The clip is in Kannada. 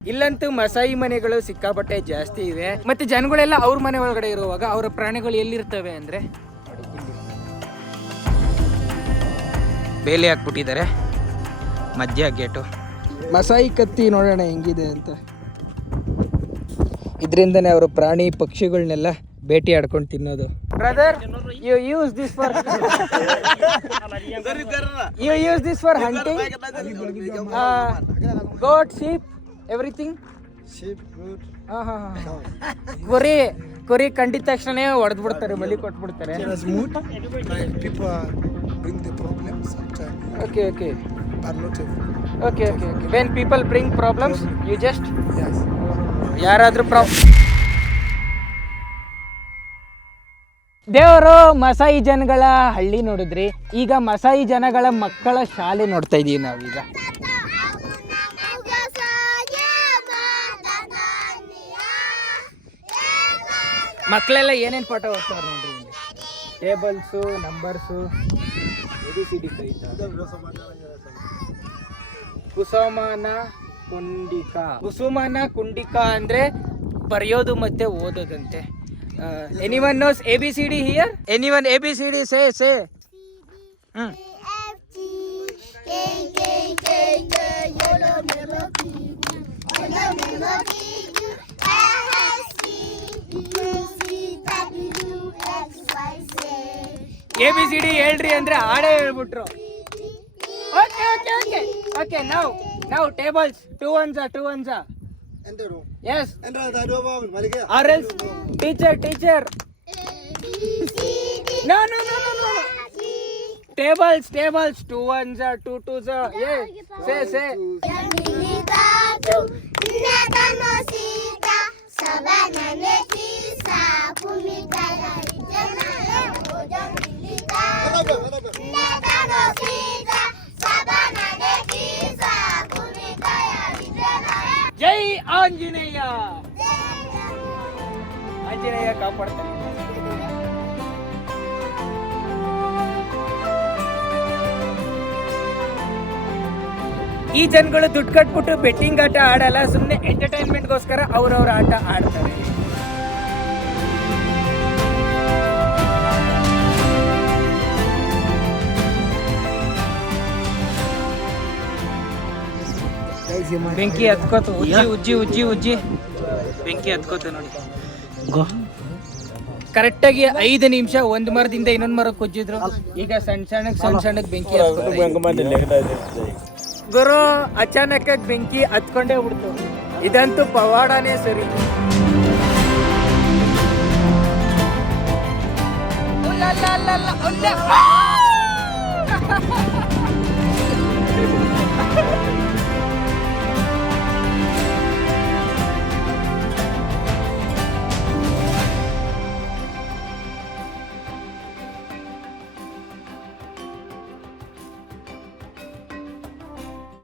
ಇಲ್ಲಂತೂ ಮಸಾಯಿ ಮನೆಗಳು ಸಿಕ್ಕಾಪಟ್ಟೆ ಜಾಸ್ತಿ ಇವೆ ಮತ್ತೆ ಜನಗಳೆಲ್ಲ ಅವ್ರ ಮನೆ ಒಳಗಡೆ ಇರುವಾಗ ಅವರ ಪ್ರಾಣಿಗಳು ಎಲ್ಲಿರ್ತವೆ ಅಂದ್ರೆ. ಬೇಲಿ ಹಾಕ್ಬಿಟ್ಟಿದ್ದಾರೆ ಮಧ್ಯ ಗೇಟು ಮಸಾಯಿ ಕತ್ತಿ ನೋಡೋಣ ಹೆಂಗಿದೆ ಅಂತ ಇದರಿಂದನೇ ಅವರು ಪ್ರಾಣಿ ಪಕ್ಷಿಗಳನ್ನೆಲ್ಲ ಭೇಟಿ ಆಡ್ಕೊಂಡು ತಿನ್ನೋದು brother you use this for you use this for hunting goat sheep everything ಹಾಂ ಹಾಂ ಹಾಂ ಕುರಿ ಕುರಿ ಕಂಡಿದ ತಕ್ಷಣ ಹೊಡೆದ್ ಬಿಡ್ತಾರೆ ಬಲಿ ಕೊಟ್ಬಿಡ್ತಾರೆ. Okay okay. Okay okay okay when people bring problems you just ಯಾರಾದ್ರೂ ಪ್ರಾಬ್ ದೇವರು ಮಸಾಯಿ ಜನಗಳ ಹಳ್ಳಿ ನೋಡಿದ್ರಿ. ಈಗ ಮಸಾಯಿ ಜನಗಳ ಮಕ್ಕಳ ಶಾಲೆ ನೋಡ್ತಾ ಇದೀವಿ ನಾವೀಗ. ಮಕ್ಕಳೆಲ್ಲ ಏನೇನು ಪಾಠ ಓದ್ತಾರೆ ನೋಡ್ರಿ ಇಲ್ಲಿ? Tables numbers A B C D ಕಲಿತಾ ಕುಸುಮಾನ ಕುಂಡಿಕ. ಕುಸುಮಾನ ಕುಂಡಿಕ ಅಂದ್ರೆ ಬರೆಯೋದು ಮತ್ತೆ ಓದೋದಂತೆ. Anyone knows A B C D here anyone A B C D say say hmm. A B C D ಹೇಳ್ರಿ ಅಂದ್ರೆ ಹಾಡೇ ಹೇಳ್ಬಿಟ್ರು ಓಕೆ ಓಕೆ ಓಕೆ ಓಕೆ ನಾವು ನಾವು tables two ones two ones S R else teacher teacher no no no no no tables tables two ones two two ಸ ಏ ಸೇ ಸೇ ಜೈ Anjaneya. Anjaneya ಕಾಪಾಡ್ತಾನೆ ಈ ಜನಗಳು ದುಡ್ಡು ಕಟ್ಬಿಟ್ಟು ಬೆಟ್ಟಿಂಗ್ ಆಟ ಆಡಲ್ಲ ಸುಮ್ಮನೆ ಎಂಟರ್ಟೈನ್ಮೆಂಟ್ಗೋಸ್ಕರ ಅವ್ರವ್ರ ಆಟ ಆಡ್ತಾರೆ. ಬೆಂಕಿ ಹತ್ಕೋತು ಉಜ್ಜಿ ಉಜ್ಜಿ ಉಜ್ಜಿ ಉಜ್ಜಿ. ಬೆಂಕಿ ಹತ್ಕೋತು ನೋಡಿ. ಕರೆಕ್ಟಾಗಿ ಐದು ನಿಮಿಷ ಒಂದ್ ಮರದಿಂದ ಇನ್ನೊಂದ್ ಮರಕ್ಕೆ ಕೊಜ್ಜಿದ್ರು ಈಗ ಸಣ್ಣ ಸಣ್ಣಕ್ ಸಣ್ಣ ಸಣ್ಣಕ್ ಬೆಂಕಿ ಗುರು ಅಚಾನಕ್ ಬೆಂಕಿ ಹತ್ಕೊಂಡೇ ಬಿಡ್ತು ಇದಂತೂ ಪವಾಡನೇ ಸರಿ. ಉಲ್ಲಲ್ಲಲ್ಲಲ್ಲ, ಉಲ್ಲ.